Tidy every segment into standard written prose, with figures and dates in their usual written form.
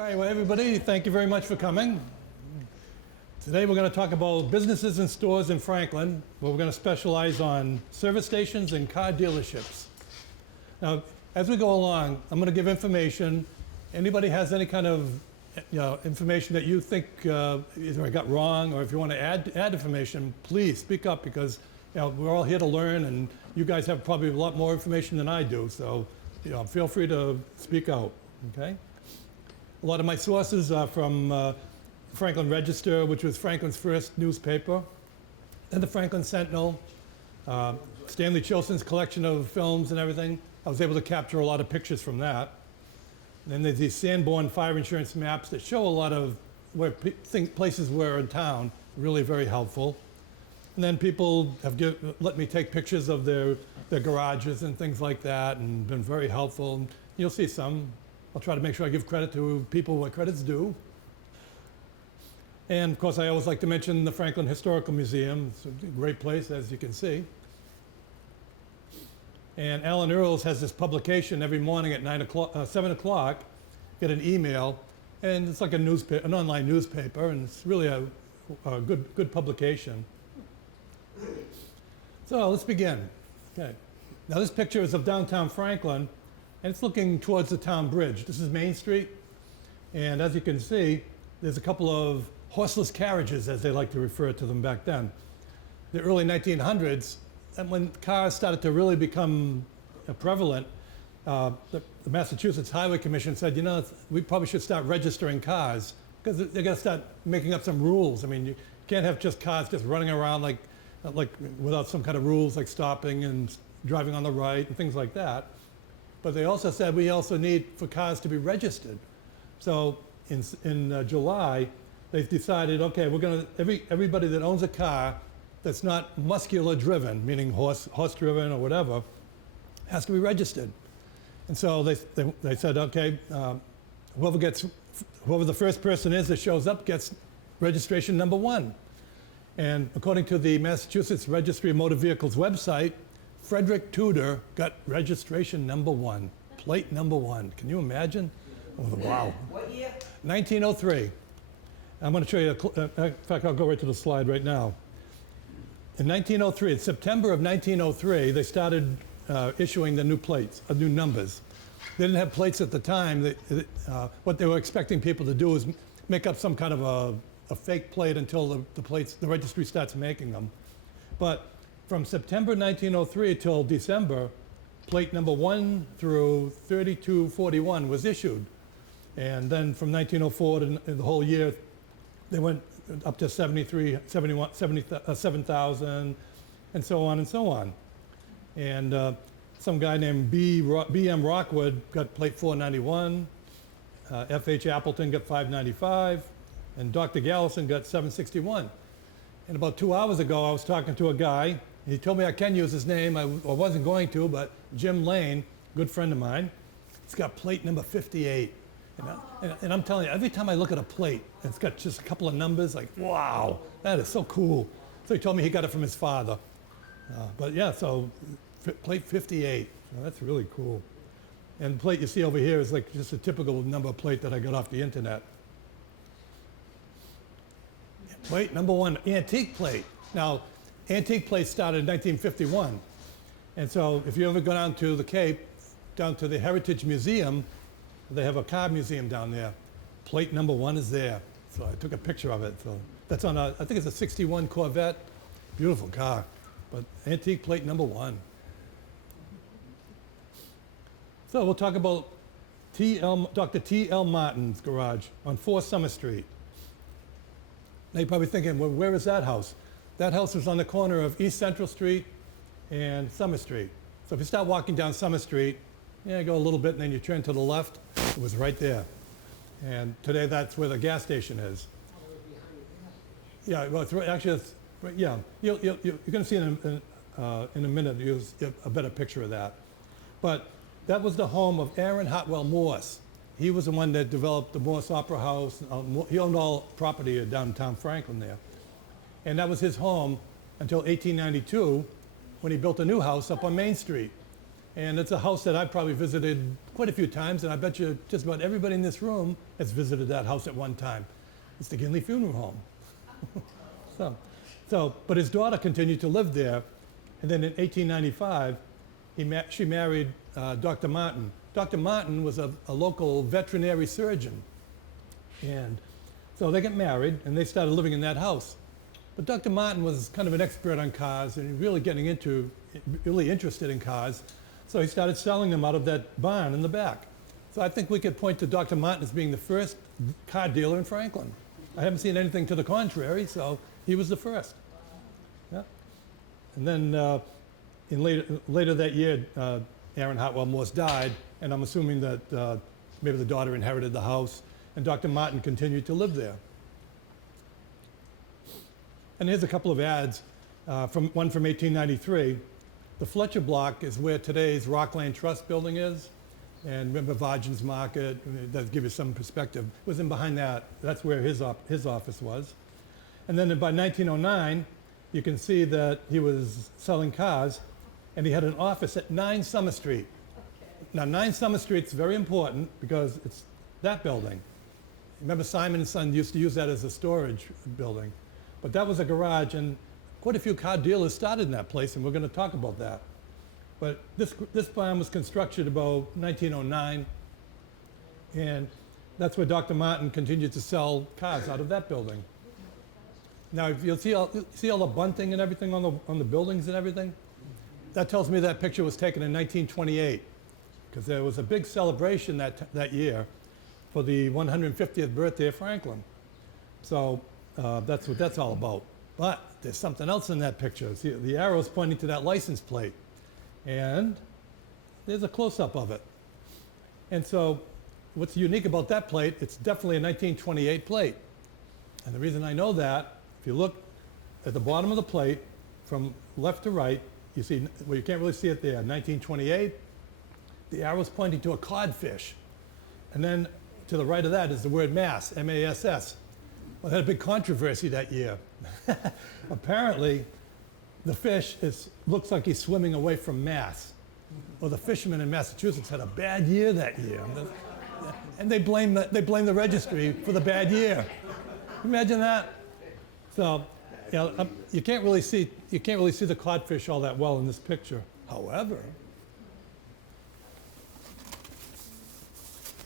All right, well, everybody, thank you very much for coming. Today we're going to talk about businesses and stores in Franklin, where we're going to specialize on service stations and car dealerships. Now, as we go along, I'm going to give information. Anybody has any kind of information that you think either I got wrong, or if you want to add information, please speak up, because we're all here to learn, and you guys have probably a lot more information than I do. So feel free to speak out. Okay. A lot of my sources are from Franklin Register, which was Franklin's first newspaper, and the Franklin Sentinel, Stanley Chilson's collection of films and everything. I was able to capture a lot of pictures from that. And then there's these Sanborn fire insurance maps that show a lot of where places were in town, really very helpful. And then people have let me take pictures of their garages and things like that, and been very helpful. And you'll see some. I'll try to make sure I give credit to people where credit's due. And of course, I always like to mention the Franklin Historical Museum. It's a great place, as you can see. And Alan Earls has this publication every morning at 7 o'clock, get an email, and it's like an online newspaper, and it's really a good publication. So let's begin. Okay. Now this picture is of downtown Franklin, and it's looking towards the town bridge. This is Main Street, and as you can see, there's a couple of horseless carriages, as they like to refer to them back then. The early 1900s, and when cars started to really become prevalent, the Massachusetts Highway Commission said, we probably should start registering cars, because they're going to start making up some rules. I mean, you can't have just cars just running around like without some kind of rules, like stopping and driving on the right and things like that. But they also said we also need for cars to be registered. So in July, they've decided, okay, we're going to, everybody that owns a car that's not muscular driven, meaning horse driven or whatever, has to be registered. And so they said, okay, whoever the first person is that shows up gets registration number 1. And according to the Massachusetts Registry of Motor Vehicles website, Frederick Tudor got registration number 1, plate number 1. Can you imagine? Oh, wow. What year? 1903. I'm going to show you, in fact, I'll go right to the slide right now. In 1903, in September of 1903, they started issuing the new plates, new numbers. They didn't have plates at the time. What they were expecting people to do is make up some kind of a fake plate until the registry starts making them. But from September 1903 till December, plate number 1 through 3241 was issued. And then from 1904 to the whole year, they went up to 7,000, and so on and so on. And some guy named B.M. Rockwood got plate 491, F.H. Appleton got 595, and Dr. Gallison got 761. And about 2 hours ago, I was talking to a guy. He told me I can use his name. I wasn't going to, but Jim Lane, good friend of mine, he's got plate number 58. And I'm telling you, every time I look at a plate, it's got just a couple of numbers, like, wow, that is so cool. So he told me he got it from his father. But yeah, so plate 58, that's really cool. And the plate you see over here is like just a typical number plate that I got off the internet. Plate number 1, antique plate. Now, antique plates started in 1951. And so if you ever go down to the Cape, down to the Heritage Museum, they have a car museum down there. Plate number 1 is there. So I took a picture of it. So that's on I think it's a 61 Corvette. Beautiful car. But antique plate number 1. So we'll talk about Dr. T.L. Martin's garage on 4 Summer Street. Now you're probably thinking, well, where is that house? That house is on the corner of East Central Street and Summer Street. So if you start walking down Summer Street, go a little bit and then you turn to the left, it was right there. And today that's where the gas station is. Yeah, well, actually, yeah, you're going to see in a minute a better picture of that. But that was the home of Aaron Hotwell Morse. He was the one that developed the Morse Opera House. He owned all property downtown Franklin there. And that was his home until 1892, when he built a new house up on Main Street. And it's a house that I've probably visited quite a few times, and I bet you just about everybody in this room has visited that house at one time. It's the Ginley Funeral Home. But his daughter continued to live there, and then in 1895, she married Dr. Martin. Dr. Martin was a local veterinary surgeon, and so they got married, and they started living in that house. But Dr. Martin was kind of an expert on cars, and really interested in cars, so he started selling them out of that barn in the back. So I think we could point to Dr. Martin as being the first car dealer in Franklin. I haven't seen anything to the contrary, so he was the first. Yeah. And then later that year, Aaron Hartwell Morse died, and I'm assuming that maybe the daughter inherited the house, and Dr. Martin continued to live there. And here's a couple of ads, one from 1893. The Fletcher Block is where today's Rockland Trust building is. And remember Vargin's Market, that gives you some perspective. It was in behind that. That's where his office was. And then by 1909, you can see that he was selling cars, and he had an office at 9 Summer Street. Now, 9 Summer Street's very important because it's that building. Remember Simon & Son used to use that as a storage building. But that was a garage, and quite a few car dealers started in that place, and we're going to talk about that. But this barn was constructed about 1909, and that's where Dr. Martin continued to sell cars out of that building. Now, if you'll see all the bunting and everything on the buildings and everything, that tells me that picture was taken in 1928, because there was a big celebration that year for the 150th birthday of Franklin. So that's what that's all about. But there's something else in that picture. See, the arrow's pointing to that license plate. And there's a close-up of it. And so what's unique about that plate, it's definitely a 1928 plate. And the reason I know that, if you look at the bottom of the plate, from left to right, you see, well, you can't really see it there, 1928. The arrow's pointing to a codfish. And then to the right of that is the word mass, M-A-S-S. Well, they had a big controversy that year. Apparently, the fish looks like he's swimming away from Mass. Well, the fishermen in Massachusetts had a bad year that year. And they blame the registry for the bad year. Imagine that? So, you can't really see the codfish all that well in this picture. However,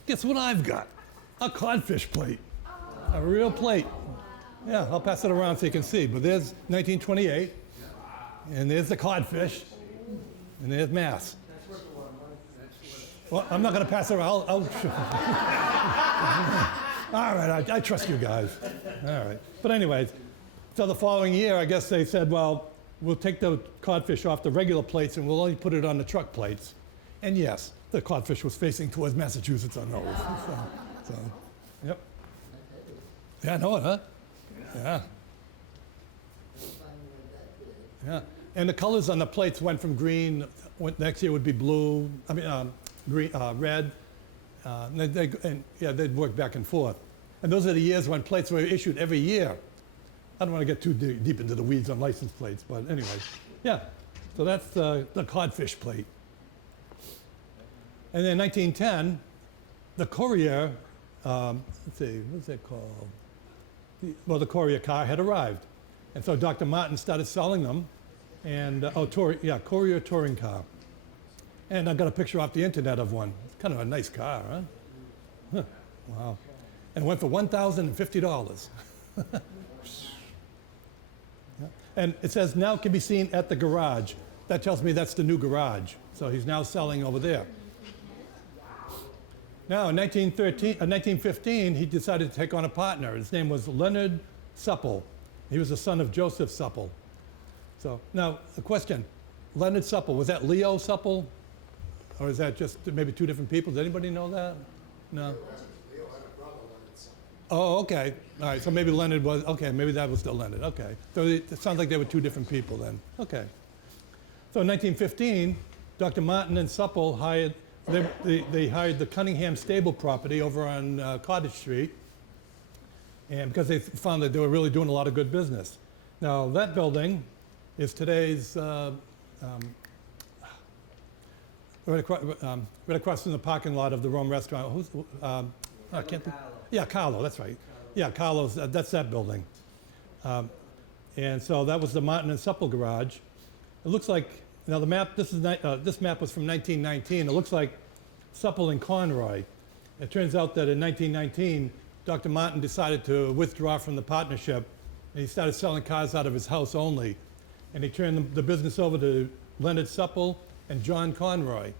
guess what I've got? A codfish plate. A real plate. Yeah, I'll pass it around so you can see. But there's 1928, and there's the codfish, and there's Mass. Well, I'm not going to pass it around. All right, I trust you guys. All right. But anyways, so the following year, I guess they said, well, we'll take the codfish off the regular plates, and we'll only put it on the truck plates. And yes, the codfish was facing towards Massachusetts on those. So, yep. Yeah, I know it, huh? Yeah. Yeah. And the colors on the plates went from green, next year would be blue, green, red. They'd work back and forth. And those are the years when plates were issued every year. I don't want to get too deep into the weeds on license plates, but anyway. Yeah, so that's the codfish plate. And then in 1910, the Courier, let's see, what's it called? The Courier car had arrived. And so Dr. Martin started selling them. And, Courier touring car. And I got a picture off the internet of one. It's kind of a nice car, huh? Wow. And it went for $1,050. Yeah. And it says now can be seen at the garage. That tells me that's the new garage. So he's now selling over there. Now, in 1915, he decided to take on a partner. His name was Leonard Supple. He was the son of Joseph Supple. So, now, the question, Leonard Supple, was that Leo Supple? Or is that just maybe two different people? Does anybody know that? No? Leo had a brother, Leonard Supple. Oh, okay. All right, so maybe Leonard was, okay, maybe that was still Leonard. Okay. So it sounds like they were two different people then. Okay. So in 1915, Dr. Martin and Supple hired, they hired the Cunningham Stable property over on Cottage Street, and because they found that they were really doing a lot of good business. Now, that building is today's right across from the parking lot of the Rome restaurant. I can't think. Yeah, Carlo, that's right. Yeah, Carlo's, that's that building. And so that was the Martin and Supple garage. It looks like, now the map, this map was from 1919. It looks like Supple and Conroy. It turns out that in 1919, Dr. Martin decided to withdraw from the partnership, and he started selling cars out of his house only. And he turned the business over to Leonard Supple and John Conroy.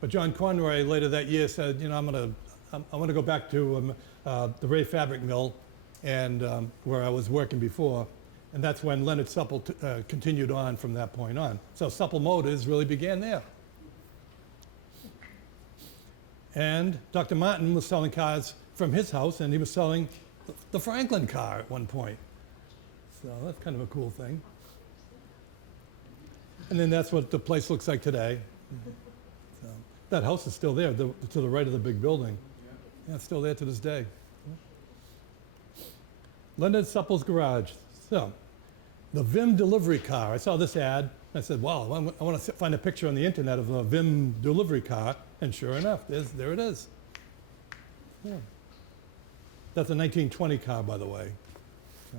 But John Conroy later that year said, you know, I want to go back to the Ray Fabric Mill and where I was working before. And that's when Leonard Supple continued on from that point on. So Supple Motors really began there. And Dr. Martin was selling cars from his house, and he was selling the Franklin car at one point. So that's kind of a cool thing. And then that's what the place looks like today. So that house is still there, to the right of the big building. Yeah, it's still there to this day. Leonard Supple's garage. So, the Vim delivery car. I saw this ad. I said, wow, I want to find a picture on the internet of a Vim delivery car. And sure enough, there it is. Yeah. That's a 1920 car, by the way. So.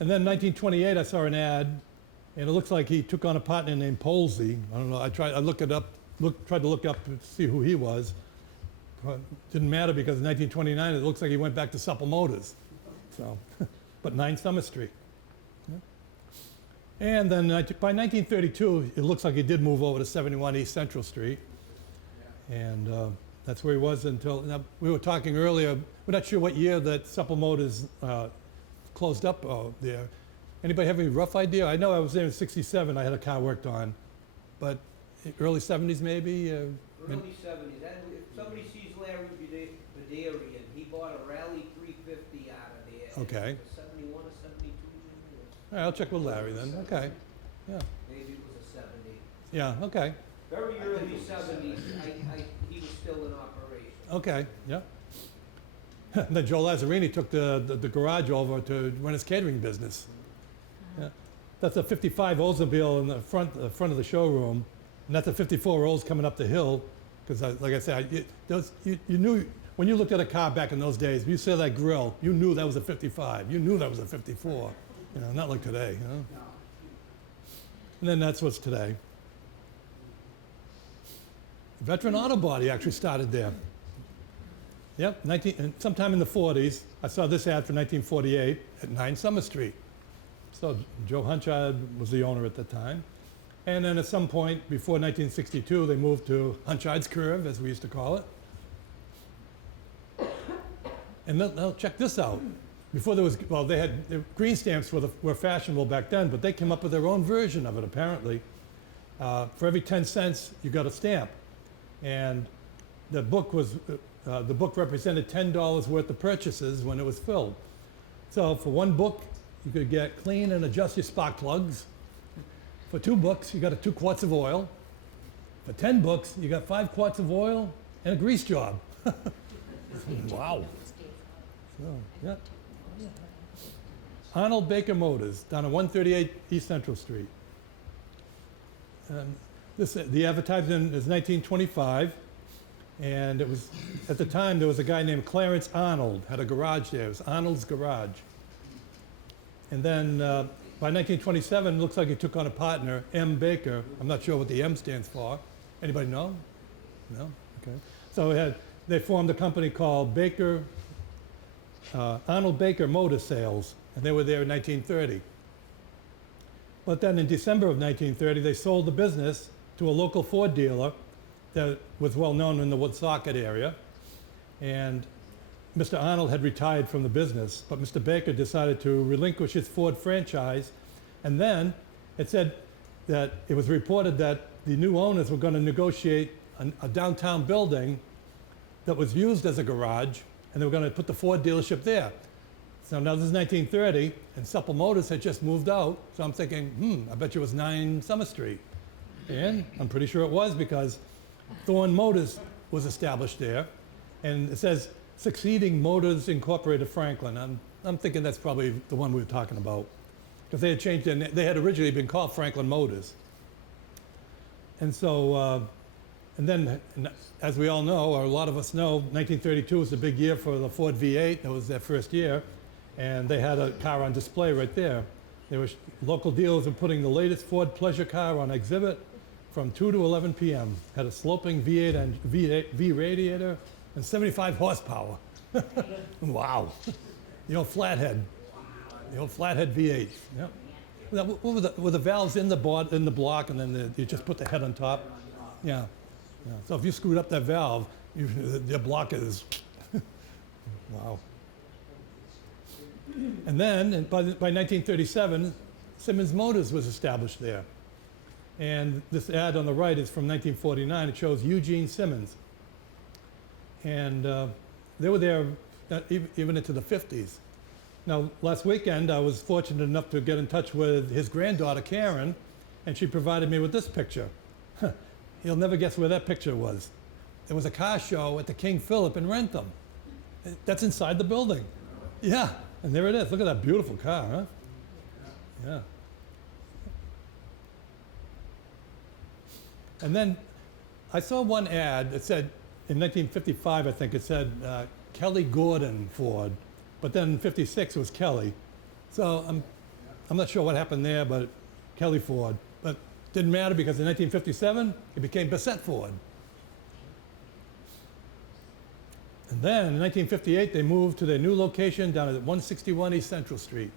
And then 1928, I saw an ad, and it looks like he took on a partner named Polsey. I don't know. I looked it up. Tried to look up to see who he was. But didn't matter because in 1929, it looks like he went back to Supple Motors. So, but 9 Summer Street. Yeah. And then by 1932, it looks like he did move over to 71 East Central Street. And that's where he was until, now, we were talking earlier, we're not sure what year that Supple Motors closed up there. Anybody have any rough idea? I know I was there in 67, I had a car worked on, but early 70s maybe? Early 70s. If somebody sees Larry Badarian, he bought a Rally 350 out of there. Okay. 71 or 72, Jimmy? All right, I'll check with Larry then. Okay. Yeah. Maybe it was a 70. Yeah, okay. Very early 70s, he was still in operation. Okay, yeah. Then Joe Lazzarini took the garage over to run his catering business. Yeah. That's a 55 Oldsmobile in the front of the showroom, and that's a 54 Olds coming up the hill. Because, like I said, you knew, when you looked at a car back in those days, you saw that grill, you knew that was a 55. You knew that was a 54. You know, not like today, you know? And then that's what's today. Veteran Auto Body actually started there. Yep, sometime in the 40s. I saw this ad for 1948 at 9 Summer Street. So Joe Hunchard was the owner at the time. And then at some point before 1962, they moved to Hunchard's Curve, as we used to call it. And now check this out. Before there was, well, green stamps were fashionable back then, but they came up with their own version of it, apparently. For every 10 cents, you got a stamp. And the book represented $10 worth of purchases when it was filled. So for one book, you could get clean and adjust your spark plugs. For 2 books, you got 2 quarts of oil. For 10 books, you got 5 quarts of oil and a grease job. Wow. So, yeah. Arnold Baker Motors, down on 138 East Central Street. The advertisement is 1925, and it was, at the time, there was a guy named Clarence Arnold, had a garage there. It was Arnold's Garage. And then by 1927, it looks like he took on a partner, M. Baker. I'm not sure what the M stands for. Anybody know? No? Okay. So they formed a company called Arnold Baker Motor Sales, and they were there in 1930. But then in December of 1930, they sold the business to a local Ford dealer that was well known in the Woonsocket area. And Mr. Arnold had retired from the business, but Mr. Baker decided to relinquish his Ford franchise. And then it said that it was reported that the new owners were going to negotiate a downtown building that was used as a garage, and they were going to put the Ford dealership there. So now this is 1930, and Supple Motors had just moved out. So I'm thinking, I bet you it was 9 Summer Street. And I'm pretty sure it was, because Thorne Motors was established there. And it says Succeeding Motors Incorporated Franklin. I'm thinking that's probably the one we were talking about, because they had changed their name. They had originally been called Franklin Motors. And so, and then, as we all know, or a lot of us know, 1932 was a big year for the Ford V8. That was their first year. And they had a car on display right there. Local dealers were putting the latest Ford pleasure car on exhibit from 2 to 11 p.m. Had a sloping V8 and V radiator and 75 horsepower. Wow. The old flathead. The old flathead V8. Yep. Now, with the valves in the block, and then you just put the head on top. Yeah. Yeah. So if you screwed up that valve, the block is, wow. And then by 1937, Simmons Motors was established there. And this ad on the right is from 1949. It shows Eugene Simmons. And they were there even into the 50s. Now, last weekend, I was fortunate enough to get in touch with his granddaughter, Karen, and she provided me with this picture. You'll never guess where that picture was. There was a car show at the King Philip in Rentham. That's inside the building. Yeah, and there it is. Look at that beautiful car, huh? Yeah. And then I saw one ad that said, in 1955, I think it said Kelly Gordon Ford, but then in 56 it was Kelly. So I'm not sure what happened there, but Kelly Ford. But didn't matter because in 1957 it became Bassett Ford. And then in 1958 they moved to their new location down at 161 East Central Street,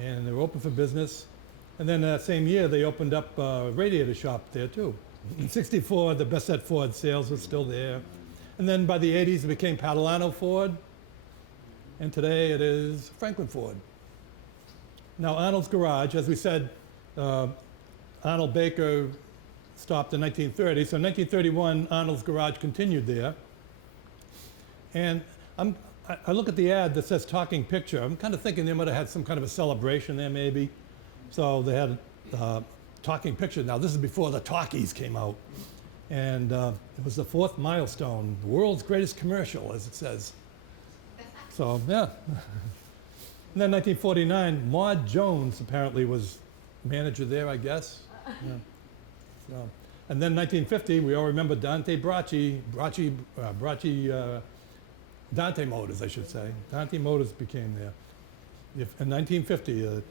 and they were open for business. And then that same year they opened up a radiator shop there too. In 64 the Bassett Ford sales were still there. And then by the 80s it became Padalano Ford, and today it is Franklin Ford. Now Arnold's Garage, as we said, Arnold Baker stopped in 1930, so in 1931 Arnold's Garage continued there. And I look at the ad that says talking picture. I'm kind of thinking they might have had some kind of a celebration there maybe. So they had talking picture. Now this is before the talkies came out. And it was the 4th milestone, the world's greatest commercial, as it says. So, yeah. And then 1949, Maud Jones apparently was manager there, I guess. Yeah. So, and then 1950, we all remember Dante Dante Motors, I should say. Dante Motors became there. In 1950,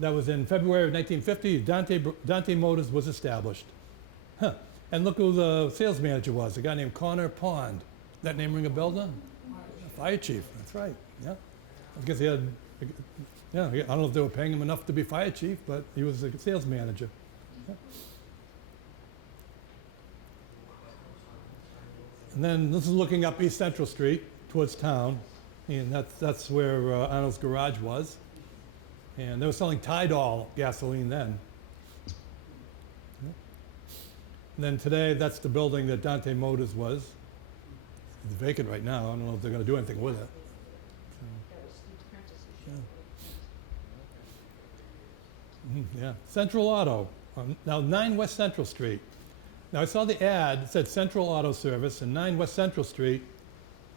that was in February of 1950, Dante Motors was established. Huh. And look who the sales manager was, a guy named Connor Pond. That name ring a bell, Don? Fire chief, that's right, yeah. I guess he had, yeah, I don't know if they were paying him enough to be fire chief, but he was a sales manager. Yeah. And then this is looking up East Central Street towards town, and that's where Arnold's Garage was. And they were selling Tidal gasoline then. Yeah. And then today, that's the building that Dante Motors was. It's vacant right now. I don't know if they're going to do anything with it. Yeah. Central Auto. Now 9 West Central Street. Now I saw the ad, it said Central Auto Service and 9 West Central Street.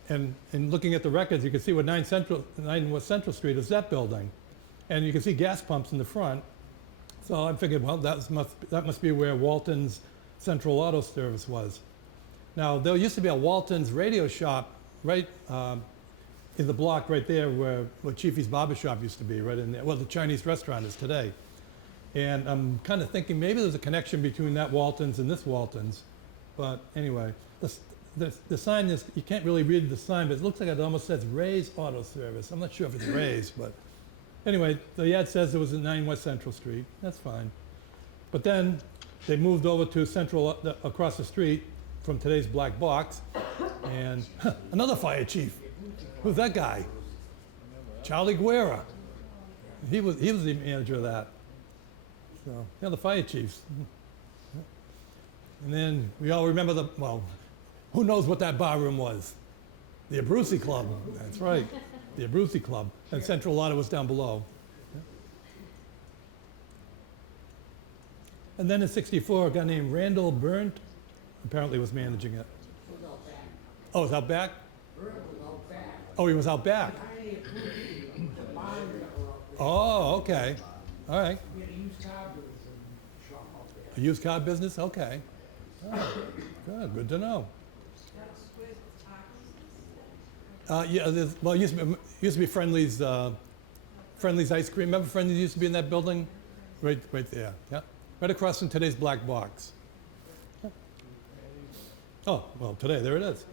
And looking at the records, you can see what 9 West Central Street is that building. And you can see gas pumps in the front. So I figured, well, that must be where Walton's Central Auto Service was. Now, there used to be a Walton's radio shop right in the block right there where Chiefy's Barber Shop used to be, right in there. Well, the Chinese restaurant is today. And I'm kind of thinking maybe there's a connection between that Walton's and this Walton's. But anyway, the sign is, you can't really read the sign, but it looks like it almost says Ray's Auto Service. I'm not sure if it's Ray's, but anyway, the ad says it was at 9 West Central Street. That's fine. But then they moved over to Central, across the street from today's black box, and another fire chief. Who's that guy? Charlie Guerra. He was the manager of that. So, yeah, the fire chiefs. And then we all remember well, who knows what that bar room was? The Abruzzi Club. That's right, the Abruzzi Club. And Central Auto was down below. And then in '64, a guy named Randall Burnt apparently was managing it. Oh, it was out back? Oh, he was out back. Oh, okay. All right. A used car business? Okay. Oh, good to know. Yeah, well, it used to be Friendly's Ice Cream. Remember Friendly's used to be in that building? Right there, yeah. Right across from today's Black Box. Oh, well, today, there it is.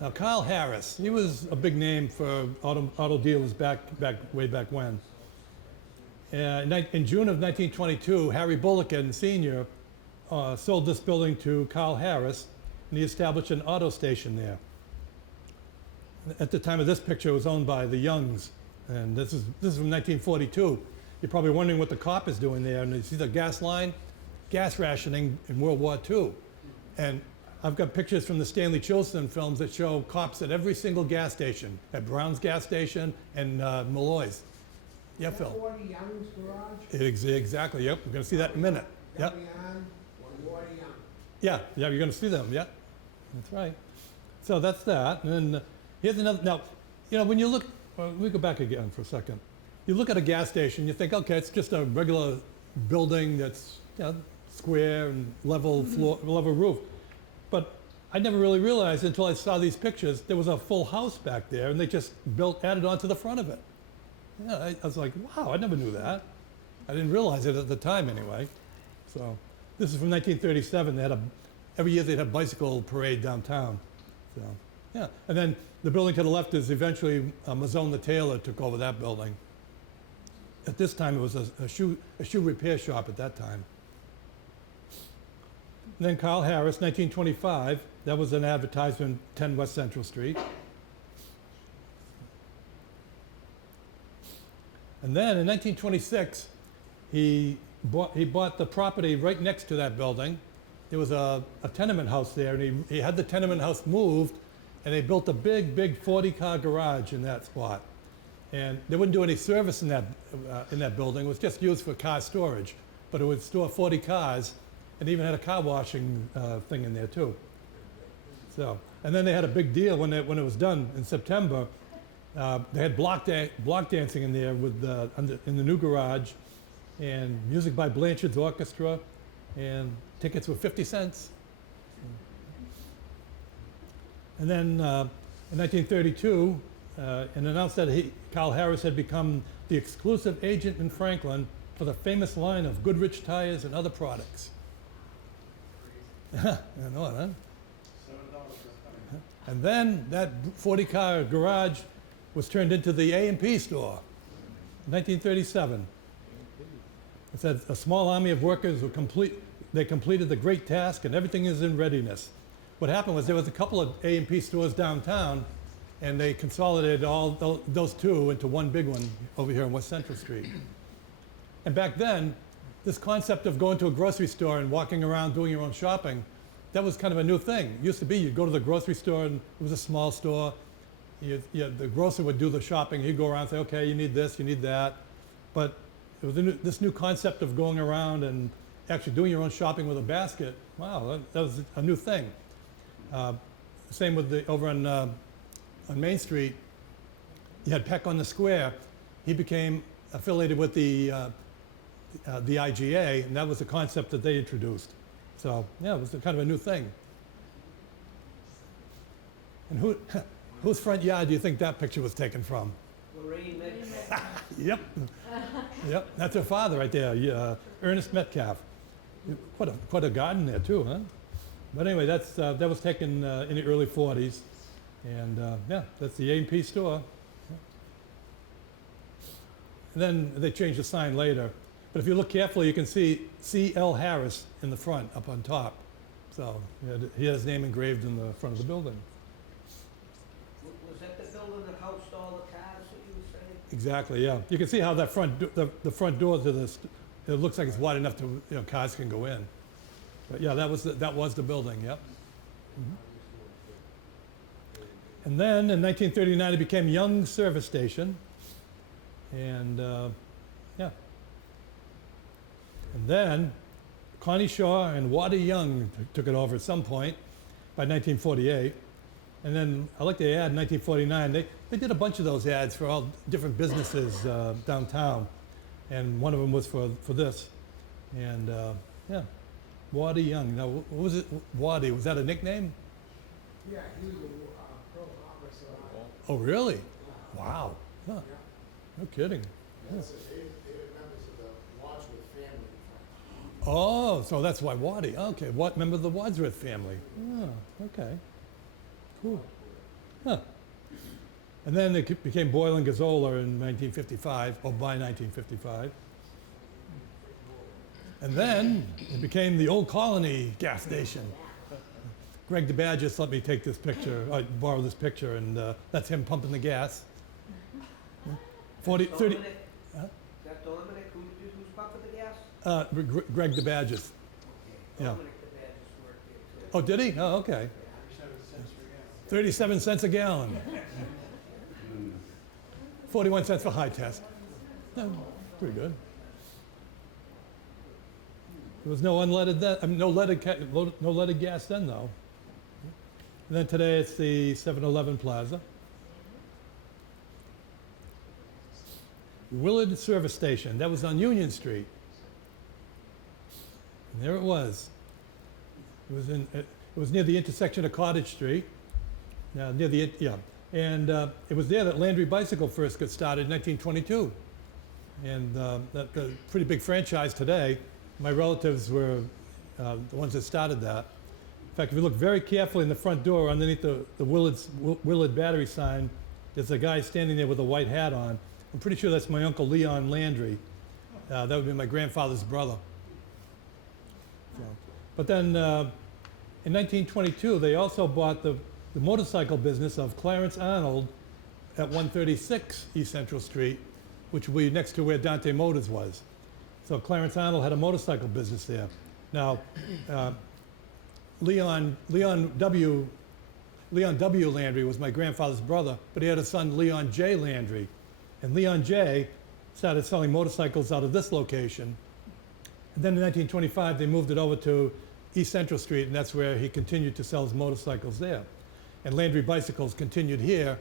Now, Kyle Harris, he was a big name for auto dealers way back when. In June of 1922, Harry Bullock Sr. Sold this building to Kyle Harris, and he established an auto station there. At the time of this picture, it was owned by the Youngs, and this is from 1942. You're probably wondering what the cop is doing there, and you see the gas line, gas rationing in World War II. And I've got pictures from the Stanley Chilson films that show cops at every single gas station, at Brown's gas station and Malloy's. Yeah, Phil. 40 Young's garage? Exactly, yep. We're going to see that in a minute. Yep. Yeah, you're going to see them, yeah. That's right. So that's that. And then here's another. Now, when you look, we go back again for a second. You look at a gas station, you think, okay, it's just a regular building that's square and level floor, level roof. But I never really realized until I saw these pictures, there was a full house back there, and they just added on to the front of it. Yeah, I was like, wow, I never knew that. I didn't realize it at the time anyway. So this is from 1937. They had every year they'd have a bicycle parade downtown. So yeah, and then the building to the left is eventually Mazzone the tailor took over that building. At this time, it was a shoe repair shop at that time. And then Kyle Harris, 1925. That was an advertisement, 10 West Central Street. And then in 1926, he bought the property right next to that building. There was a tenement house there, and he had the tenement house moved, and they built a big 40-car garage in that spot. And they wouldn't do any service in that building. It was just used for car storage, but it would store 40 cars, and even had a car washing thing in there too. So, and then they had a big deal when it was done in September. They had block dancing in there in the new garage, and music by Blanchard's Orchestra, and tickets were 50 cents. And then in 1932, it announced that Kyle Harris had become the exclusive agent in Franklin for the famous line of Goodrich tires and other products. I know it, huh? And then that 40-car garage was turned into the A&P store in 1937. It said a small army of workers they completed the great task and everything is in readiness. What happened was there was a couple of A&P stores downtown, and they consolidated all those two into one big one over here on West Central Street. And back then, this concept of going to a grocery store and walking around doing your own shopping, that was kind of a new thing. It used to be you'd go to the grocery store, and it was a small store. The grocer would do the shopping. He'd go around and say, okay, you need this, you need that. But it was this new concept of going around and actually doing your own shopping with a basket. Wow, that was a new thing. Same with over on Main Street. You had Peck on the Square. He became affiliated with the IGA, and that was the concept that they introduced. So yeah, it was kind of a new thing. And whose front yard do you think that picture was taken from? Lorraine Metcalf. Yep. Yep, that's her father right there, Ernest Metcalf. Quite a garden there too, huh? But anyway, that was taken in the early 40s. And yeah, that's the A&P store. And then they changed the sign later. But if you look carefully, you can see C.L. Harris in the front, up on top. So he had his name engraved in the front of the building. Was that the building that housed all the cars that you were saying? Exactly, yeah. You can see how that the front door to this, it looks like it's wide enough to, cars can go in. But yeah, that was the building, yep. Mm-hmm. And then in 1939, it became Young Service Station. And yeah. And then Connie Shaw and Waddy Young took it over at some point by 1948. And then I like the ad in 1949. They did a bunch of those ads for all different businesses downtown. And one of them was for this. And yeah, Waddy Young. Now, what was it? Waddy, was that a nickname? Yeah, he was a pro officer. Oh, really? Wow. Huh. Yeah. No kidding. That's it. They were members of the Wadsworth family. Oh, so that's why Waddy. Okay, what member of the Wadsworth family? Oh, okay. Cool. Huh. And then it became Boyle and Gazzola in 1955, or by 1955. And then it became the Old Colony gas station. Greg DeBadges let me take this picture, borrow this picture, and that's him pumping the gas. 30. Dominic, Huh? is that Dominic, who's pumping the gas? Greg DeBadges. Okay. Yeah. Dominic, the bad just worked there too. Oh, did he? Oh, okay. 37 cents a gallon. 41 cents for high test. Pretty good. There was no unleaded then, no leaded gas then though. And then today it's the 7-Eleven Plaza. Willard Service Station, that was on Union Street. And there it was. It was near the intersection of Cottage Street. And it was there that Landry Bicycle first got started in 1922. And that's a pretty big franchise today. My relatives were the ones that started that. In fact, if you look very carefully in the front door, underneath the Willard battery sign, there's a guy standing there with a white hat on. I'm pretty sure that's my Uncle Leon Landry. That would be my grandfather's brother. So, but then in 1922, they also bought the motorcycle business of Clarence Arnold at 136 East Central Street, which would be next to where Dante Motors was. So Clarence Arnold had a motorcycle business there. Now, Leon W. Landry was my grandfather's brother, but he had a son, Leon J. Landry. And Leon J. started selling motorcycles out of this location. And then in 1925, they moved it over to East Central Street, and that's where he continued to sell his motorcycles there. And Landry Bicycles continued here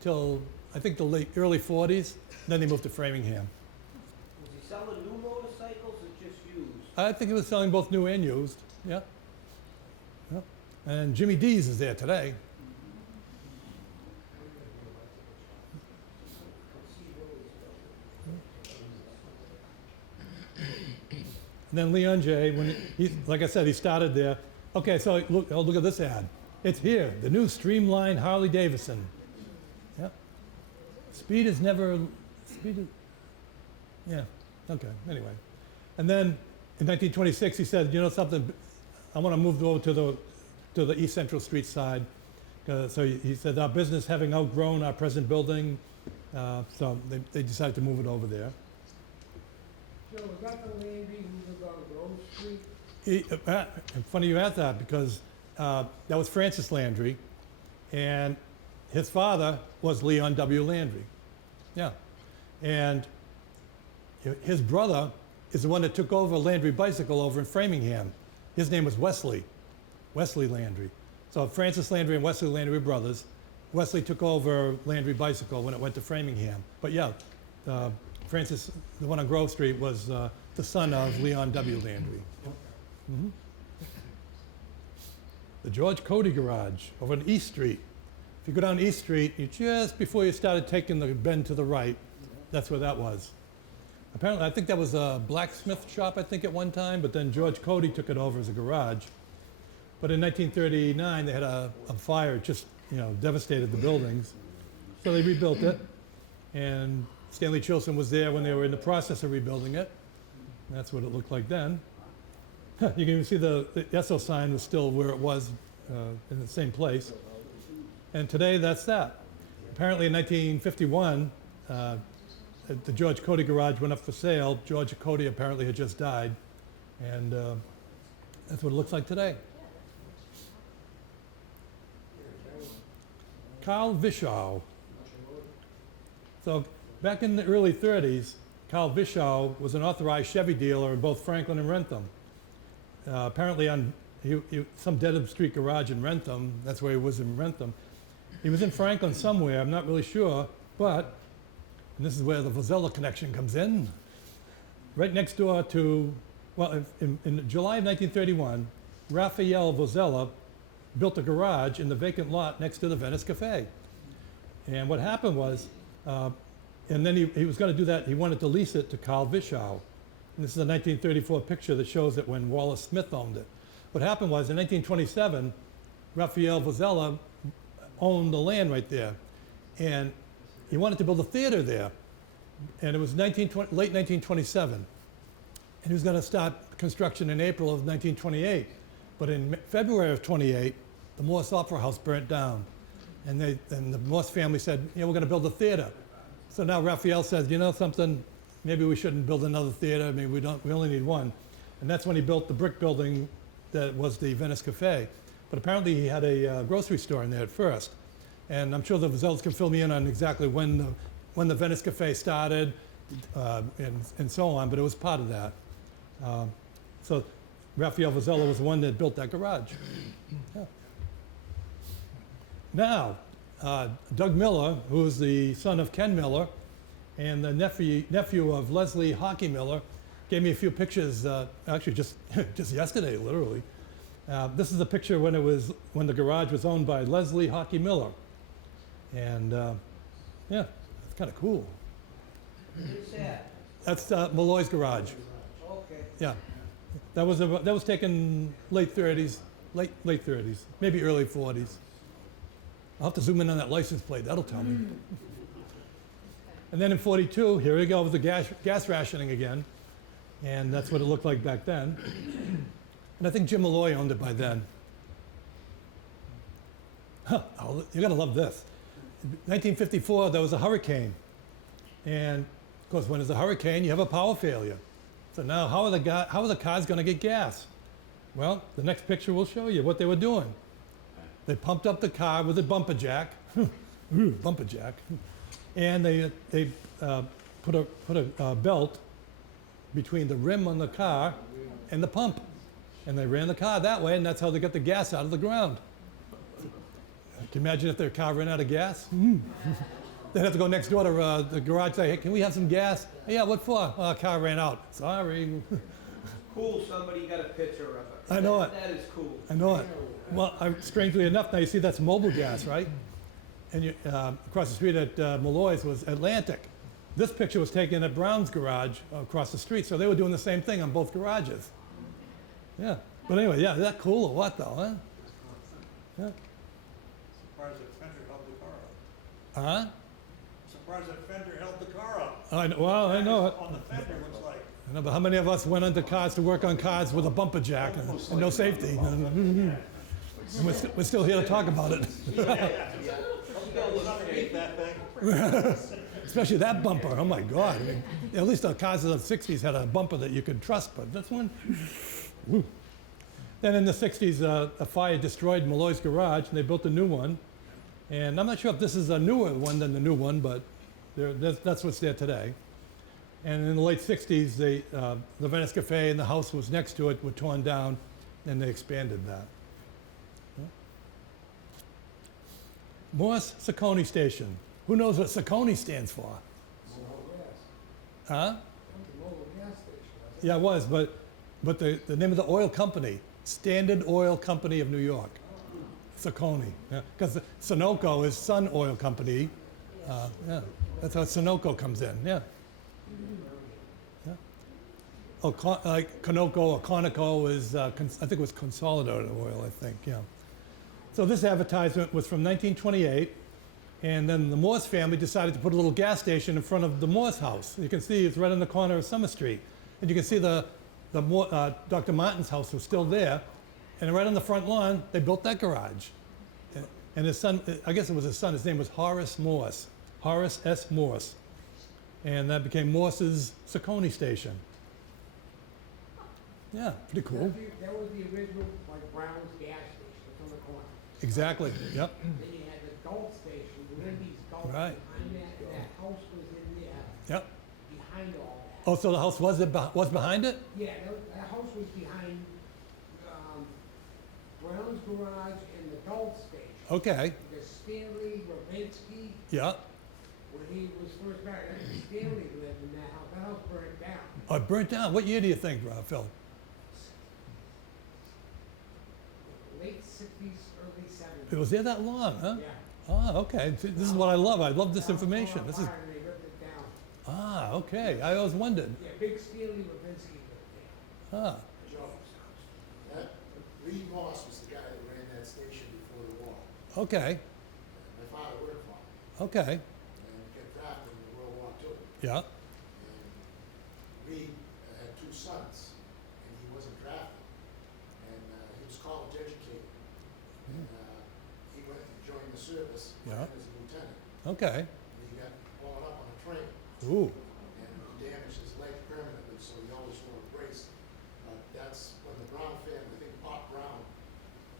till, I think, the early 40s. Then they moved to Framingham. Was he selling new motorcycles or just used? I think he was selling both new and used, yeah. Yep. And Jimmy D's is there today. And then Leon J., when like I said, he started there. Okay, so look at this ad. It's here, the new Streamline Harley Davidson. Yep. Yeah, okay, anyway. And then in 1926, he said, you know something, I want to move over to the East Central Street side. So he said, our business having outgrown our present building, so they decided to move it over there. Joe, was that the Landry who lived on Grove Street? Funny you asked that, because that was Francis Landry, and his father was Leon W. Landry. Yeah. And his brother is the one that took over Landry Bicycle over in Framingham. His name was Wesley Landry. So Francis Landry and Wesley Landry were brothers. Wesley took over Landry Bicycle when it went to Framingham. But yeah, Francis, the one on Grove Street, was the son of Leon W. Landry. Mm-hmm. The George Cody Garage over on East Street. If you go down East Street, you just before you started taking the bend to the right, that's where that was. Apparently, I think that was a blacksmith shop, I think, at one time, but then George Cody took it over as a garage. But in 1939, they had a fire, just, devastated the buildings. So they rebuilt it, and Stanley Chilson was there when they were in the process of rebuilding it. And that's what it looked like then. You can even see the Esso sign was still where it was in the same place. And today, that's that. Apparently in 1951, the George Cody Garage went up for sale. George Cody apparently had just died. And that's what it looks like today. Carl Vischow. So back in the early 30s, Carl Vischow was an authorized Chevy dealer in both Franklin and Rentham. Apparently on some dead-end street garage in Rentham, that's where he was in Rentham, He was in Franklin somewhere, I'm not really sure, but, and this is where the Vozella connection comes in. Right next door to, well, in July of 1931, Raphael Vozella built a garage in the vacant lot next to the Venice Cafe. And what happened was, and then he was going to do that, he wanted to lease it to Carl Vischau. And this is a 1934 picture that shows it when Wallace Smith owned it. What happened was, in 1927, Raphael Vozella owned the land right there. And he wanted to build a theater there. And it was late 1927. And he was going to start construction in April of 1928. But in February of 28, the Morse Opera House burnt down. And the Morse family said, we're going to build a theater. So now Raphael says, you know something, maybe we shouldn't build another theater. Maybe we only need one. And that's when he built the brick building that was the Venice Cafe. But apparently he had a grocery store in there at first. And I'm sure the Vozellas can fill me in on exactly when the Venice Cafe started and so on, but it was part of that. So Raphael Vozella was the one that built that garage. Yeah. Now, Doug Miller, who is the son of Ken Miller and the nephew of Leslie Hockey Miller, gave me a few pictures, actually just yesterday, literally. This is a picture when the garage was owned by Leslie Hockey Miller. And yeah, it's kind of cool. What's that? That's Malloy's garage. Okay. Yeah, that was taken late 30s, late 30s, maybe early 40s. I'll have to zoom in on that license plate. That'll tell me. And then in 42, here we go with the gas rationing again, and that's what it looked like back then. And I think Jim Malloy owned it by then. Huh, you're gonna love this. In 1954, there was a hurricane, and of course, when there's a hurricane, you have a power failure. So now, how are the cars going to get gas? Well, the next picture will show you what they were doing. They pumped up the car with a bumper jack, bumper jack, and they put a belt between the rim on the car and the pump, and they ran the car that way, and that's how they got the gas out of the ground. Can you imagine if their car ran out of gas? They'd have to go next door to the garage and say, hey, can we have some gas? Hey, yeah, what for? Oh, car ran out. Sorry. Cool, somebody got a picture of it. I know it. That is cool. I know it. Well, strangely enough, now you see that's mobile gas, right? And across the street at Malloy's was Atlantic. This picture was taken at Brown's garage across the street, so they were doing the same thing on both garages. Yeah. But anyway, yeah, is that cool or what, though, huh? Yeah. Surprised that Fender held the car up. Huh? Surprised that Fender held the car up. I know it. On the fender looks like. I know, but how many of us went into cars to work on cars with a bumper jack and no safety? And we're still here to talk about it. Underneath that thing. Especially that bumper. Oh my God. I mean, at least the cars of the 60s had a bumper that you could trust, but this one. Woo. Then in the 60s, a fire destroyed Malloy's garage, and they built a new one. And I'm not sure if this is a newer one than the new one, but that's what's there today. And in the late 60s, the Venice Cafe and the house was next to it were torn down, and they expanded that. Yeah. Morse Saccone Station. Who knows what Saccone stands for? Mobile gas. Huh? The mobile gas station. Yeah, it was, but the name of the oil company, Standard Oil Company of New York. Saccone, yeah, because Sunoco is Sun Oil Company. Yeah, that's how Sunoco comes in. Yeah. Yeah. Oh, like Conoco or Conoco is, I think it was Consolidated Oil. I think. Yeah. So this advertisement was from 1928, and then the Morse family decided to put a little gas station in front of the Morse house. You can see it's right on the corner of Summer Street, and you can see Dr. Martin's house was still there. And right on the front lawn, they built that garage. And his son, I guess it was his son, his name was Horace Morse, Horace S. Morse. And that became Morse's Saccone Station. Yeah, pretty cool. That was the original, like Brown's gas station, it's on the corner. Exactly, yep. Then you had the Gulf station, Lindy's Gulf, Right. behind that, and that house was in there, Yep. behind all that. Oh, so the house was behind it? Yeah, that house was behind Brown's garage and the Gulf station. Okay, The a Stanley Ravinsky, Yeah. when he was first married, Stanley lived in that house. That house burned down. Oh, it burnt down. What year do you think, Phil? Late sixties, early seventies. It was there that long, huh? Yeah. Ah, okay. See, this is what I love. I love this That was information. falling This is, apart and they ripped it down. okay. I always wondered. Yeah, big Stanley Ravinsky lived there. Ah, Joe, that, Lee Moss was the guy that ran that station before the war. okay. My father worked for him, Okay. and he got drafted in World War II. Yeah. And Lee had two sons, and he wasn't drafted. And he was college educated. And he went and joined the service, Yeah. went in as a lieutenant. Okay. And he got blown up on a train, Ooh. and he damaged his leg permanently, so he always wore a brace. That's when the Brown family, I think Pop Brown,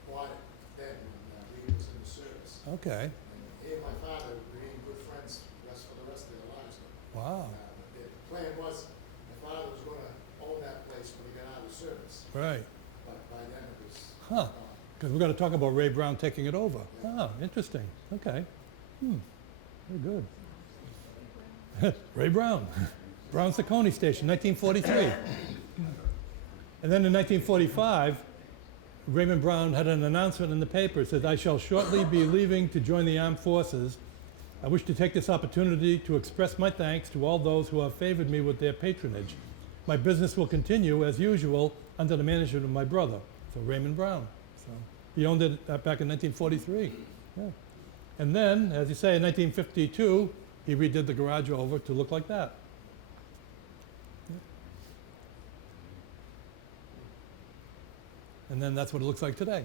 bought it then, when Lee was in the service. Okay. And he and my father remained good friends for the rest of their lives. Wow. The plan was, my father was gonna own that place when he got out of the service, Right. but by then it was. Huh. Because we're going to talk about Ray Brown taking it over. Ah, interesting. Okay. Very good. Ray Brown. Brown Saccone Station, 1943. And then in 1945, Raymond Brown had an announcement in the paper. It says, I shall shortly be leaving to join the armed forces. I wish to take this opportunity to express my thanks to all those who have favored me with their patronage. My business will continue as usual under the management of my brother, so Raymond Brown. So he owned it back in 1943. Yeah. And then, as you say, in 1952, he redid the garage over to look like that. And then that's what it looks like today.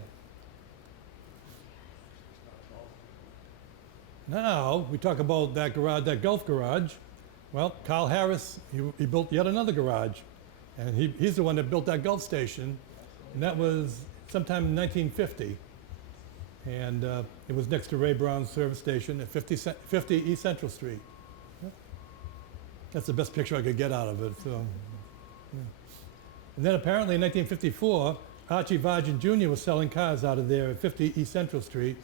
Now, we talk about that garage, that Gulf garage. Well, Carl Harris, he built yet another garage. And he's the one that built that Gulf station. And that was sometime in 1950. And it was next to Ray Brown's service station at 50 East Central Street. Yeah. That's the best picture I could get out of it. So, yeah. And then apparently in 1954, Archie Vargin Jr. was selling cars out of there at 50 East Central Street.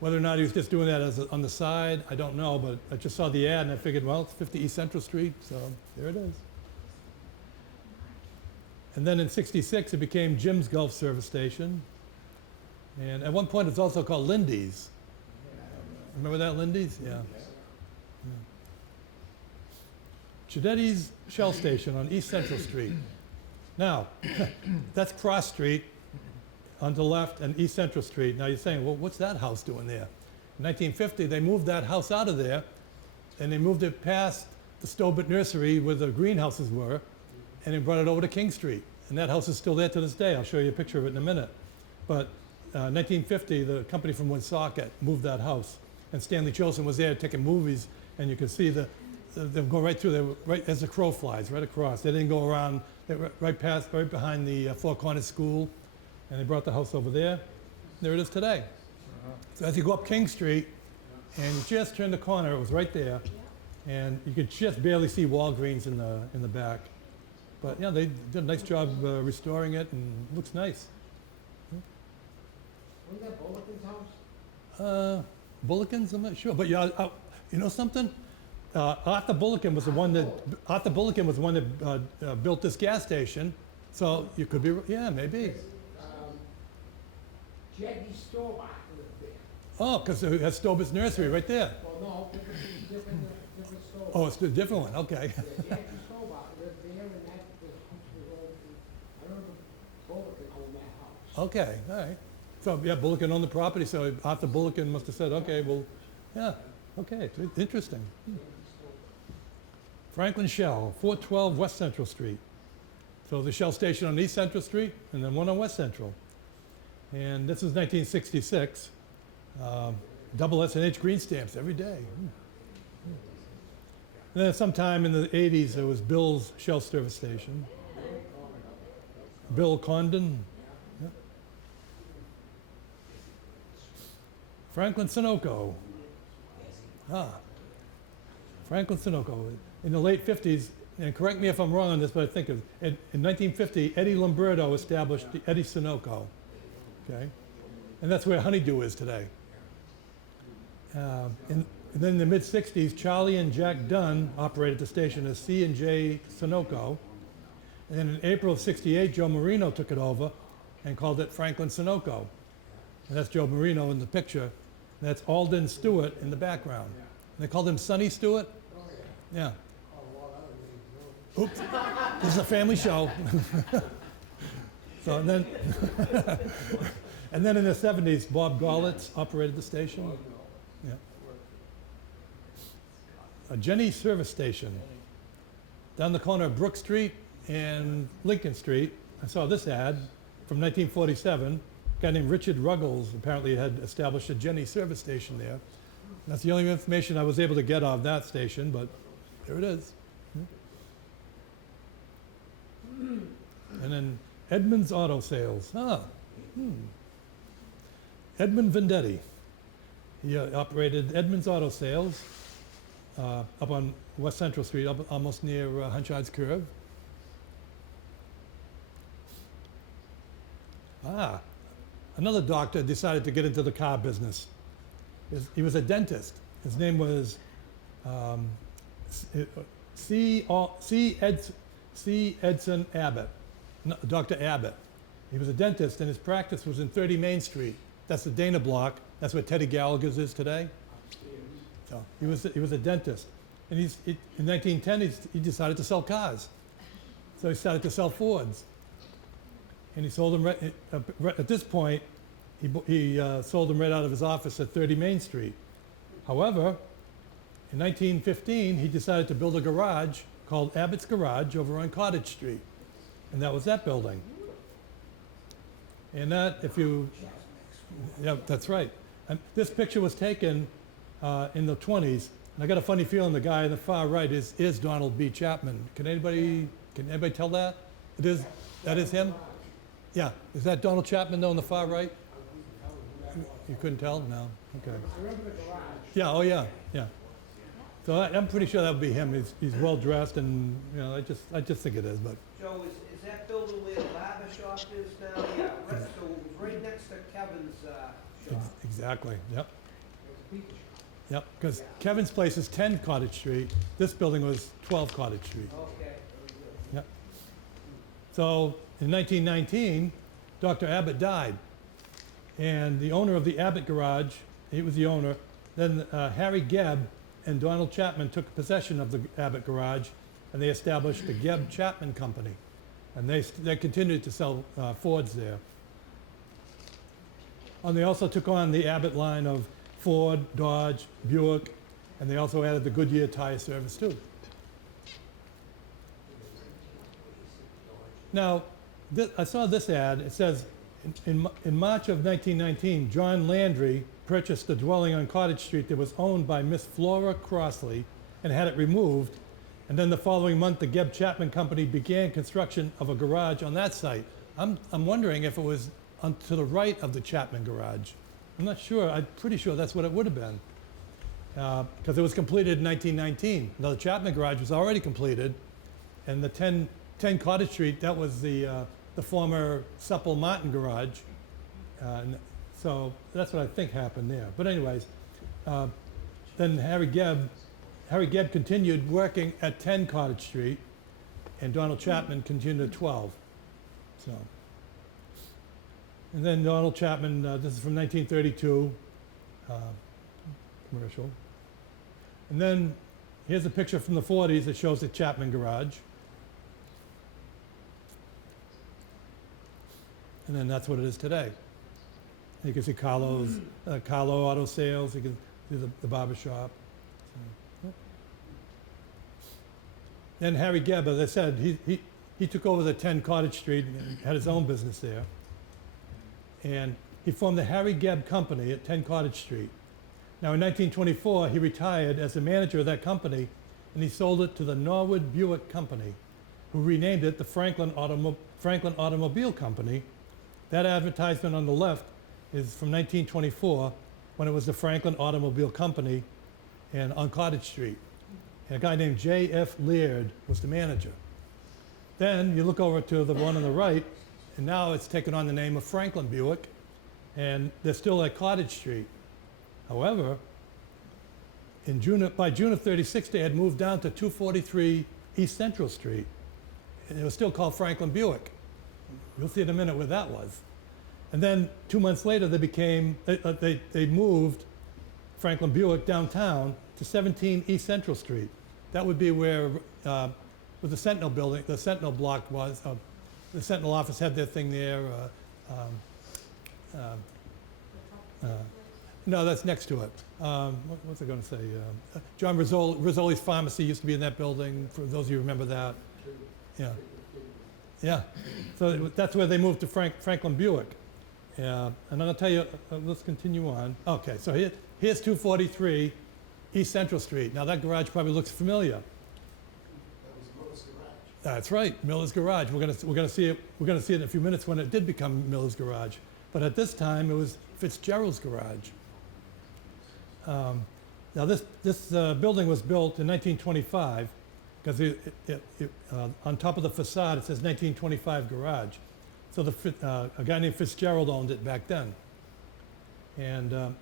Whether or not he was just doing that on the side, I don't know, but I just saw the ad and I figured, well, it's 50 East Central Street, so there it is. And then in '66, it became Jim's Gulf Service Station. And at one point, it's also called Lindy's. Remember that, Lindy's? Yeah. Chidetti's Shell Station on East Central Street. Now, that's Cross Street on the left and East Central Street. Now you're saying, well, what's that house doing there? In 1950, they moved that house out of there, and they moved it past the Stobart Nursery where the greenhouses were, and they brought it over to King Street. And that house is still there to this day. I'll show you a picture of it in a minute. But 1950, the company from Woonsocket moved that house, and Stanley Chilson was there taking movies, and you can see them go right through there, right as the crow flies, right across. They didn't go around, they were right behind the Four Corners School, and they brought the house over there. There it is today. So as you go up King Street, and you just turn the corner, it was right there, and you could just barely see Walgreens in the back. But yeah, they did a nice job restoring it, and it looks nice. Wasn't that Bulletin's house? Bulletin's, I'm not sure, but yeah, you know something? Arthur Bulletin was the one that built this gas station. So you could be, yeah, maybe. Jenney Stobart lived there. Oh, because it has Stobart's Nursery right there. Well, no, different Stobart. Oh, it's a different one. Okay. Yeah, Jenney Stobart lived there, and that the house was owned. I don't know if Bulletin owned that house. Okay. All right. So yeah, Bulletin owned the property. So Arthur Bulletin must have said, okay, well, yeah, okay, it's interesting. Franklin Shell, 412 West Central Street. So the Shell station on East Central Street, and then one on West Central. And this is 1966. Double S&H green stamps every day. And then sometime in the 80s, there was Bill's Shell service station. Bill Condon. Yeah. Franklin Sunoco. Franklin Sunoco. In the late 50s, and correct me if I'm wrong on this, but I think in 1950, Eddie Lombardo established the Eddie Sunoco. Okay? And that's where Honeydew is today. And then in the mid-60s, Charlie and Jack Dunn operated the station as C&J Sunoco. And then in April of '68, Joe Marino took it over and called it Franklin Sunoco. And that's Joe Marino in the picture. And that's Alden Stewart in the background. And they called him Sonny Stewart? Oh, yeah. Yeah. Oh, well, that would be, Oops, this is a family show. So, and then, and then in the '70s, Bob Gollitz operated the station. Yeah. A Jenney service station down the corner of Brook Street and Lincoln Street. I saw this ad from 1947. A guy named Richard Ruggles apparently had established a Jenney service station there. That's the only information I was able to get of that station, but there it is. And then Edmunds Auto Sales. Edmund Vendetti. He operated Edmunds Auto Sales up on West Central Street, up almost near Hunchard's Curve. Another doctor decided to get into the car business. He was a dentist. His name was C. Edson Abbott, no, Dr. Abbott. He was a dentist, and his practice was in 30 Main Street. That's the Dana Block. That's where Teddy Gallagher's is today. So he was a dentist, and in 1910 he decided to sell cars. So he started to sell Fords, and he sold them at this point. He sold them right out of his office at 30 Main Street. However, in 1915 he decided to build a garage called Abbott's Garage over on Cottage Street, and that was that building. And that, yeah, that's right. And this picture was taken in the 20s, and I got a funny feeling the guy on the far right is Donald B. Chapman. Can anybody tell that? That is him? Yeah. Is that Donald Chapman though on the far right? You couldn't tell? No. Okay. I remember the garage. Yeah. Oh yeah. Yeah. So I'm pretty sure that would be him. He's well dressed, and I just think it is. But Joe, is that building where the barber shop is now? Yeah, so it was right next to Kevin's shop. exactly. Yep. It was a pizza shop. Yep. Because Kevin's place is 10 Cottage Street. This building was 12 Cottage Street. Okay, very good. Yep. So in 1919, Dr. Abbott died, and the owner of the Abbott Garage, he was the owner. Then Harry Gebb and Donald Chapman took possession of the Abbott Garage, and they established the Gebb Chapman Company, and they continued to sell Fords there. And they also took on the Abbott line of Ford, Dodge, Buick, and they also added the Goodyear tire service too. Now, I saw this ad. It says, in March of 1919, John Landry purchased a dwelling on Cottage Street that was owned by Miss Flora Crossley and had it removed. And then the following month, the Gebb Chapman Company began construction of a garage on that site. I'm wondering if it was to the right of the Chapman Garage. I'm not sure. I'm pretty sure that's what it would have been, because it was completed in 1919. Now, the Chapman Garage was already completed, and the 10 Cottage Street, that was the former Supple Martin Garage. So that's what I think happened there. But anyways, then Harry Gebb continued working at 10 Cottage Street, and Donald Chapman continued at 12. So, and then Donald Chapman, this is from 1932, commercial. And then here's a picture from the 40s that shows the Chapman Garage. And then that's what it is today. You can see Carlo Auto Sales. You can see the barber shop. Then Harry Gebb, as I said, he took over the 10 Cottage Street and had his own business there. And he formed the Harry Gebb Company at 10 Cottage Street. Now in 1924, he retired as the manager of that company, and he sold it to the Norwood Buick Company, who renamed it the Franklin Automobile Company. That advertisement on the left is from 1924, when it was the Franklin Automobile Company and on Cottage Street. And a guy named J.F. Laird was the manager. Then you look over to the one on the right, and now it's taken on the name of Franklin Buick, and they're still at Cottage Street. However, by June of 36, they had moved down to 243 East Central Street. And it was still called Franklin Buick. You'll see in a minute where that was. And then 2 months later, they moved Franklin Buick downtown to 17 East Central Street. That would be where the Sentinel building, the Sentinel block was. The Sentinel office had their thing there. No, that's next to it. What's I going to say? John Rizzoli's Pharmacy used to be in that building, for those of you who remember that. Yeah. Yeah. So that's where they moved to Franklin Buick. And I'm going to tell you, let's continue on. Okay, so here's 243 East Central Street. Now that garage probably looks familiar. That was Miller's Garage. That's right, Miller's Garage. We're gonna see it in a few minutes when it did become Miller's Garage. But at this time, it was Fitzgerald's Garage. Now this building was built in 1925 because on top of the facade it says 1925 Garage. So a guy named Fitzgerald owned it back then. And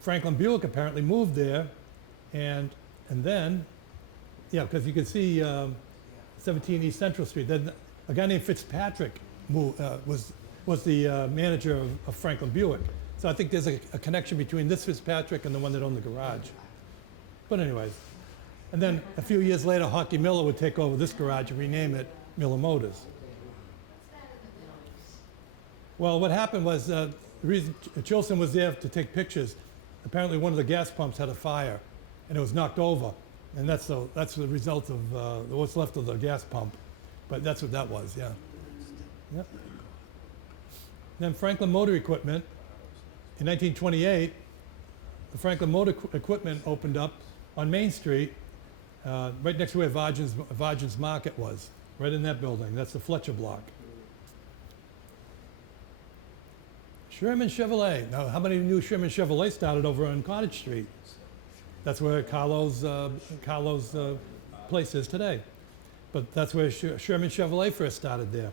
Franklin Buick apparently moved there, and then, yeah, because you can see 17 East Central Street. Then a guy named Fitzpatrick was the manager of Franklin Buick. So I think there's a connection between this Fitzpatrick and the one that owned the garage. But anyways, and then a few years later, Hockey Miller would take over this garage and rename it Miller Motors. Well, what happened was the reason Chilson was there to take pictures. Apparently, one of the gas pumps had a fire, and it was knocked over, and that's the result of what's left of the gas pump. But that's what that was, yeah. Yep. Then Franklin Motor Equipment. In 1928, the Franklin Motor Equipment opened up on Main Street, right next to where Vargin's Market was, right in that building. That's the Fletcher block. Sherman Chevrolet. Now, how many knew Sherman Chevrolet started over on Cottage Street? That's where Carlo's place is today. But that's where Sherman Chevrolet first started there.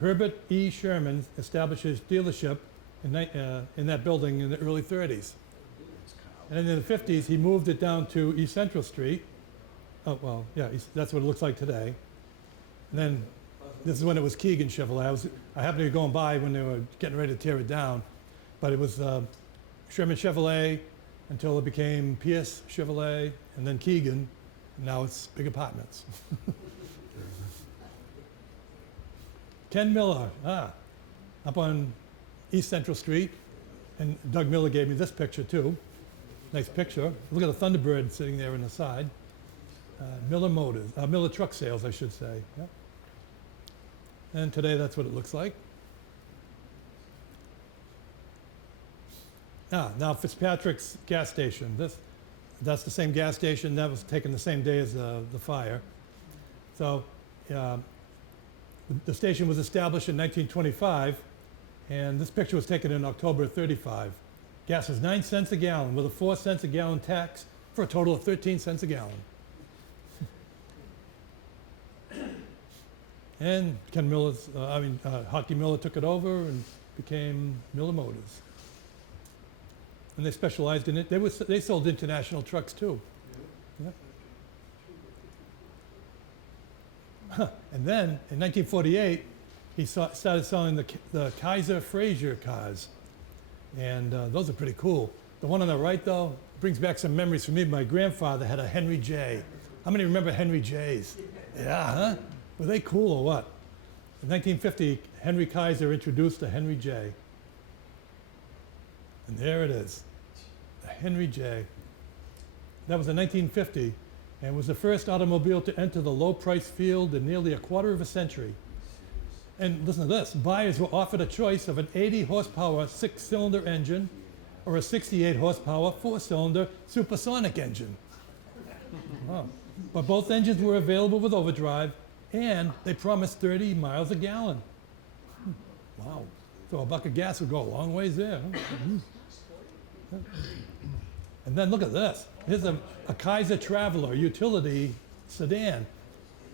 Herbert E. Sherman established his dealership in that building in the early 30s. And in the 50s, he moved it down to East Central Street. Oh, well, yeah, that's what it looks like today. And then this is when it was Keegan Chevrolet. I happened to be going by when they were getting ready to tear it down. But it was Sherman Chevrolet until it became Pierce Chevrolet, and then Keegan. And now it's big apartments. Ken Miller, up on East Central Street. And Doug Miller gave me this picture too. Nice picture. Look at the Thunderbird sitting there on the side. Miller Motors, Miller Truck Sales, I should say. Yep. And today that's what it looks like. Now Fitzpatrick's gas station. That's the same gas station that was taken the same day as the fire. So the station was established in 1925, and this picture was taken in October of 35. Gas was 9 cents a gallon with a 4 cents a gallon tax for a total of 13 cents a gallon. And Hockey Miller took it over and became Miller Motors. And they specialized in it. They sold international trucks too. Yeah. And then in 1948, he started selling the Kaiser Frazier cars. And those are pretty cool. The one on the right, though, brings back some memories for me. My grandfather had a Henry J. How many remember Henry J's? Yeah, huh? Were they cool or what? In 1950, Henry Kaiser introduced the Henry J. And there it is, the Henry J. That was in 1950, and was the first automobile to enter the low-price field in nearly a quarter of a century. And listen to this, buyers were offered a choice of an 80-horsepower 6-cylinder engine or a 68-horsepower 4-cylinder supersonic engine. Wow. But both engines were available with overdrive, and they promised 30 miles a gallon. Wow. So a buck of gas would go a long ways there. And then look at this. Here's a Kaiser Traveler utility sedan.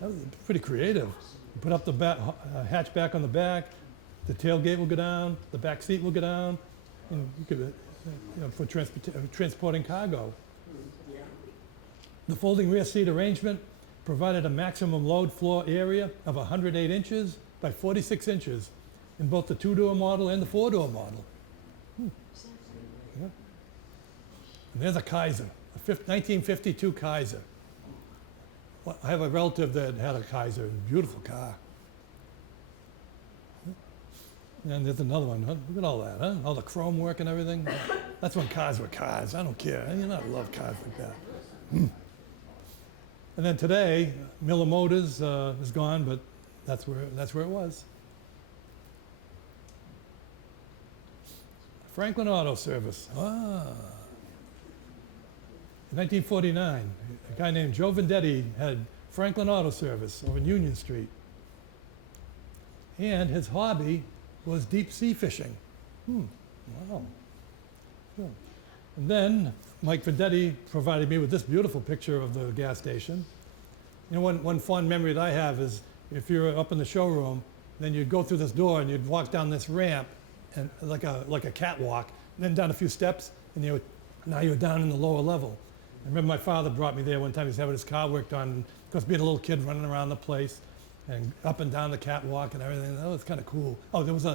That was pretty creative. You put up the hatchback on the back, the tailgate will go down, the back seat will go down, and you could, for transporting cargo. Yeah, The folding rear seat arrangement provided a maximum load floor area of 108 inches by 46 inches in both the two-door model and the four-door model. Yeah. And there's a Kaiser, a 1952 Kaiser. Well, I have a relative that had a Kaiser, beautiful car. And there's another one. Huh? Look at all that, huh? All the chrome work and everything. That's when cars were cars. I don't care. You know, I love cars like that. And then today, Miller Motors is gone, but that's where it was. Franklin Auto Service. Ah. In 1949, a guy named Joe Vendetti had Franklin Auto Service over in Union Street. And his hobby was deep sea fishing. Wow. Cool. And then Mike Vendetti provided me with this beautiful picture of the gas station. You know, one fond memory that I have is if you're up in the showroom, then you'd go through this door and you'd walk down this ramp, and like a catwalk, and then down a few steps, and now you're down in the lower level. I remember my father brought me there one time. He was having his car worked on, and of course, being a little kid running around the place, and up and down the catwalk and everything. That was kind of cool. Oh, there was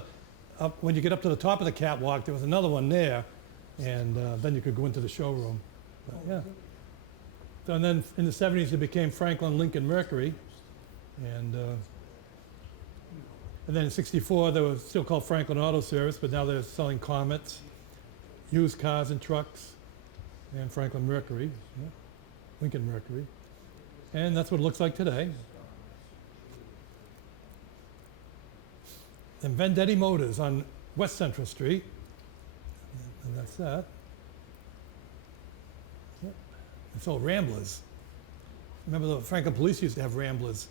when you get up to the top of the catwalk, there was another one there, and then you could go into the showroom. But, yeah. So, and then in the 70s, it became Franklin Lincoln Mercury, and then in '64, they were still called Franklin Auto Service, but now they're selling Comets, used cars and trucks, and Franklin Mercury, yeah, Lincoln Mercury. And that's what it looks like today. And Vendetti Motors on West Central Street, and that's that. Yep. And so Ramblers. Remember the Franklin Police used to have Ramblers,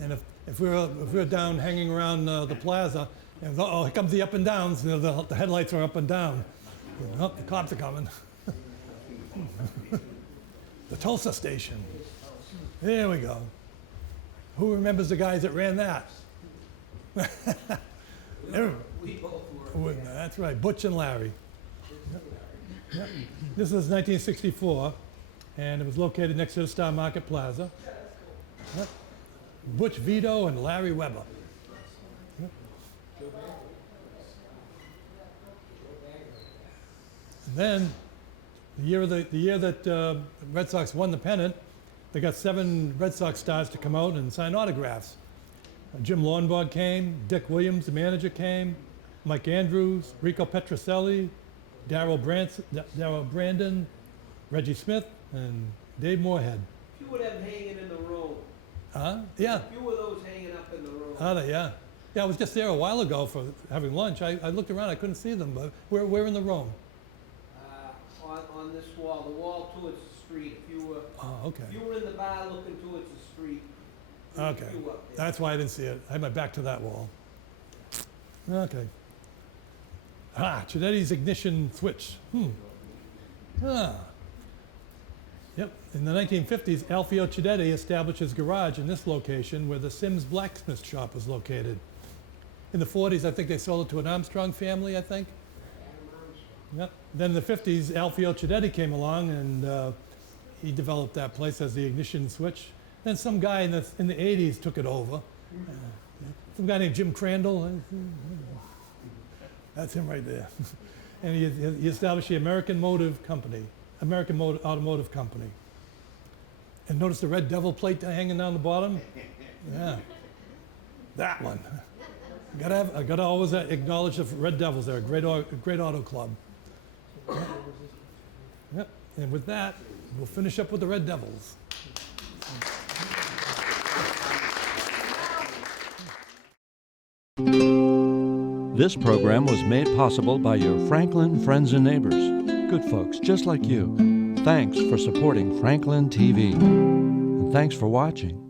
and if we were down hanging around the plaza, and oh, here comes the up and downs. You know, the headlights are up and down. Oh, the cops are coming. The Tulsa station. There we go. Who remembers the guys that ran that? We both were. That's right, Butch and Larry. Yep. Yep. This was 1964, and it was located next to the Star Market Plaza. Yep. Butch Vito and Larry Weber. Yep. And then, the year that Red Sox won the pennant, they got 7 Red Sox stars to come out and sign autographs. Jim Lawnbog came, Dick Williams, the manager, came, Mike Andrews, Rico Petrocelli, Darrell Brandon, Reggie Smith, and Dave Moorhead. A few of them hanging in the room. Yeah. A few of those hanging up in the room. Are they? Yeah. Yeah, I was just there a while ago for having lunch. I looked around, I couldn't see them, but we're in the room. On this wall, the wall towards the street. If you were, okay. If you were in the bar looking towards the street. Okay. That's why I didn't see it. I had my back to that wall. Okay. Chinetti's ignition switch. Yep. In the 1950s, Alfio Chinetti established his garage in this location where the Sims blacksmith shop was located. In the 40s, I think they sold it to an Armstrong family, I think. Yep. Then in the 50s, Alfio Chinetti came along, and he developed that place as the ignition switch. Then some guy in the 80s took it over. Some guy named Jim Crandall. That's him right there. And he established the American Automotive Company. And notice the Red Devil plate hanging down the bottom? Yeah. That one. I gotta always acknowledge the Red Devils. They're a great auto club. Yep. And with that, we'll finish up with the Red Devils. This program was made possible by your Franklin friends and neighbors, good folks just like you. Thanks for supporting Franklin TV. And thanks for watching.